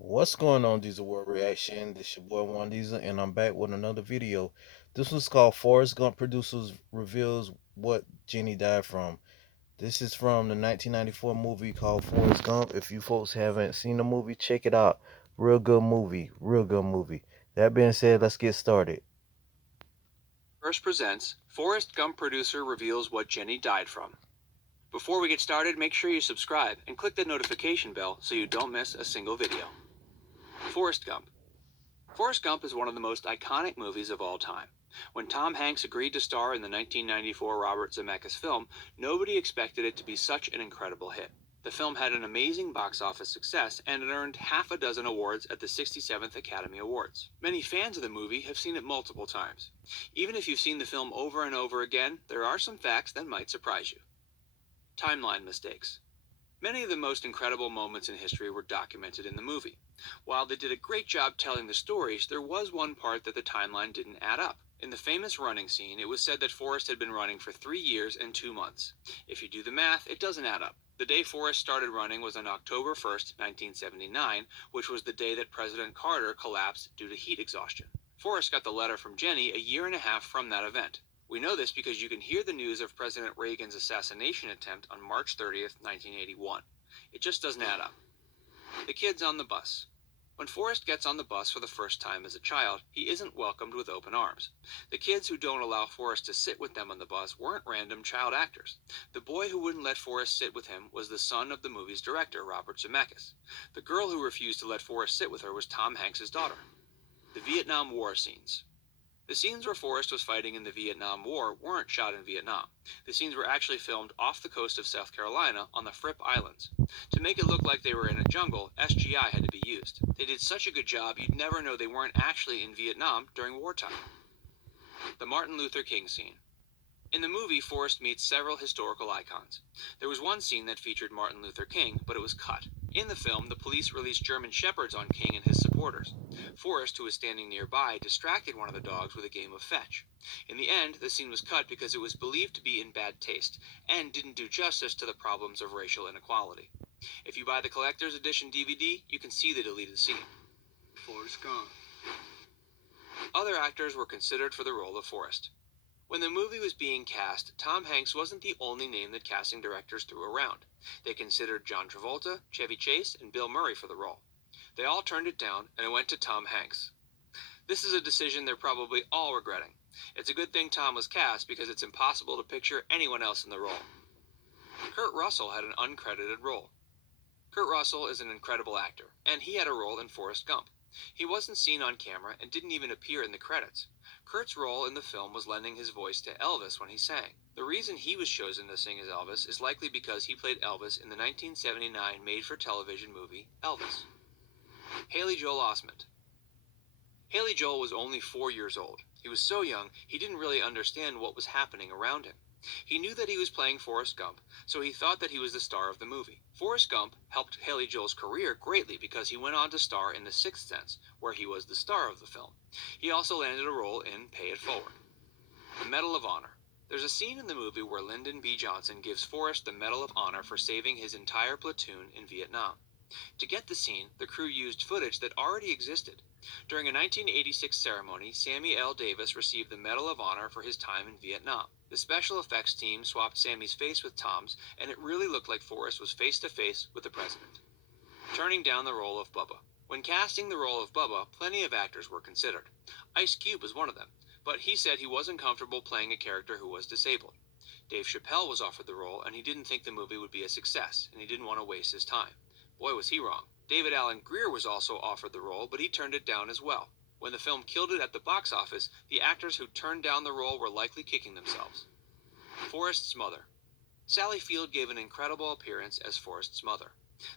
What's going on, Diesel World Reaction? This your boy Juan Diesel, and I'm back with another video. This was called Forrest Gump Producers Reveals What Jenny Died From. This is from the 1994 movie called Forrest Gump. If you folks haven't seen the movie, check it out. Real good movie. Real good movie. That being said, let's get started. First presents Forrest Gump producer reveals what Jenny died from. Before we get started, make sure you subscribe and click the notification bell so you don't miss a single video. Forrest Gump. Forrest Gump is one of the most iconic movies of all time. When Tom Hanks agreed to star in the 1994 Robert Zemeckis film, nobody expected it to be such an incredible hit. The film had an amazing box office success and it earned half a dozen awards at the 67th Academy Awards. Many fans of the movie have seen it multiple times. Even if you've seen the film over and over again, there are some facts that might surprise you. Timeline mistakes. Many of the most incredible moments in history were documented in the movie. While they did a great job telling the stories, there was one part that the timeline didn't add up. In the famous running scene, it was said that Forrest had been running for 3 years and 2 months. If you do the math, it doesn't add up. The day Forrest started running was on October 1st, 1979, which was the day that President Carter collapsed due to heat exhaustion. Forrest got the letter from Jenny a year and a half from that event. We know this because you can hear the news of President Reagan's assassination attempt on March 30th, 1981. It just doesn't add up. The kids on the bus. When Forrest gets on the bus for the first time as a child, he isn't welcomed with open arms. The kids who don't allow Forrest to sit with them on the bus weren't random child actors. The boy who wouldn't let Forrest sit with him was the son of the movie's director, Robert Zemeckis. The girl who refused to let Forrest sit with her was Tom Hanks' daughter. The Vietnam War scenes. The scenes where Forrest was fighting in the Vietnam War weren't shot in Vietnam. The scenes were actually filmed off the coast of South Carolina on the Fripp Islands. To make it look like they were in a jungle, SGI had to be used. They did such a good job you'd never know they weren't actually in Vietnam during wartime. The Martin Luther King scene. In the movie, Forrest meets several historical icons. There was one scene that featured Martin Luther King, but it was cut. In the film, the police released German shepherds on King and his supporters. Forrest, who was standing nearby, distracted one of the dogs with a game of fetch. In the end, the scene was cut because it was believed to be in bad taste, and didn't do justice to the problems of racial inequality. If you buy the collector's edition DVD, you can see the deleted scene. Forrest Gump. Other actors were considered for the role of Forrest. When the movie was being cast, Tom Hanks wasn't the only name that casting directors threw around. They considered John Travolta, Chevy Chase, and Bill Murray for the role. They all turned it down, and it went to Tom Hanks. This is a decision they're probably all regretting. It's a good thing Tom was cast because it's impossible to picture anyone else in the role. Kurt Russell had an uncredited role. Kurt Russell is an incredible actor, and he had a role in Forrest Gump. He wasn't seen on camera and didn't even appear in the credits. Kurt's role in the film was lending his voice to Elvis when he sang. The reason he was chosen to sing as Elvis is likely because he played Elvis in the 1979 made-for-television movie Elvis. Haley Joel Osment. Haley Joel was only 4 years old. He was so young, he didn't really understand what was happening around him. He knew that he was playing Forrest Gump, so he thought that he was the star of the movie. Forrest Gump helped Haley Joel's career greatly because he went on to star in The Sixth Sense, where he was the star of the film. He also landed a role in Pay It Forward. The Medal of Honor. There's a scene in the movie where Lyndon B. Johnson gives Forrest the Medal of Honor for saving his entire platoon in Vietnam. To get the scene, the crew used footage that already existed. During a 1986 ceremony, Sammy L. Davis received the Medal of Honor for his time in Vietnam. The special effects team swapped Sammy's face with Tom's, and it really looked like Forrest was face-to-face with the president. Turning down the role of Bubba. When casting the role of Bubba, plenty of actors were considered. Ice Cube was one of them, but he said he wasn't comfortable playing a character who was disabled. Dave Chappelle was offered the role, and he didn't think the movie would be a success, and he didn't want to waste his time. Boy, was he wrong. David Alan Grier was also offered the role, but he turned it down as well. When the film killed it at the box office, the actors who turned down the role were likely kicking themselves. Forrest's mother. Sally Field gave an incredible appearance as Forrest's mother.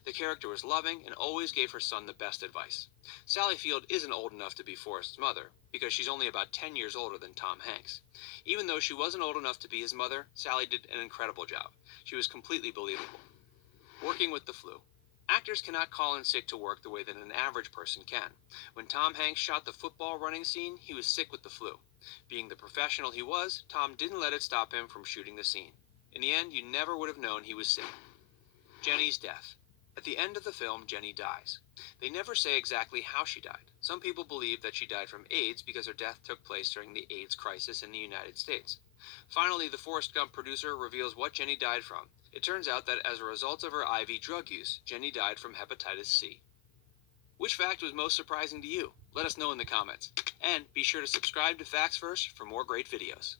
The character was loving and always gave her son the best advice. Sally Field isn't old enough to be Forrest's mother, because she's only about 10 years older than Tom Hanks. Even though she wasn't old enough to be his mother, Sally did an incredible job. She was completely believable. Working with the flu. Actors cannot call in sick to work the way that an average person can. When Tom Hanks shot the football running scene, he was sick with the flu. Being the professional he was, Tom didn't let it stop him from shooting the scene. In the end, you never would have known he was sick. Jenny's death. At the end of the film, Jenny dies. They never say exactly how she died. Some people believe that she died from AIDS because her death took place during the AIDS crisis in the United States. Finally, the Forrest Gump producer reveals what Jenny died from. It turns out that as a result of her IV drug use, Jenny died from hepatitis C. Which fact was most surprising to you? Let us know in the comments. And be sure to subscribe to Facts First for more great videos.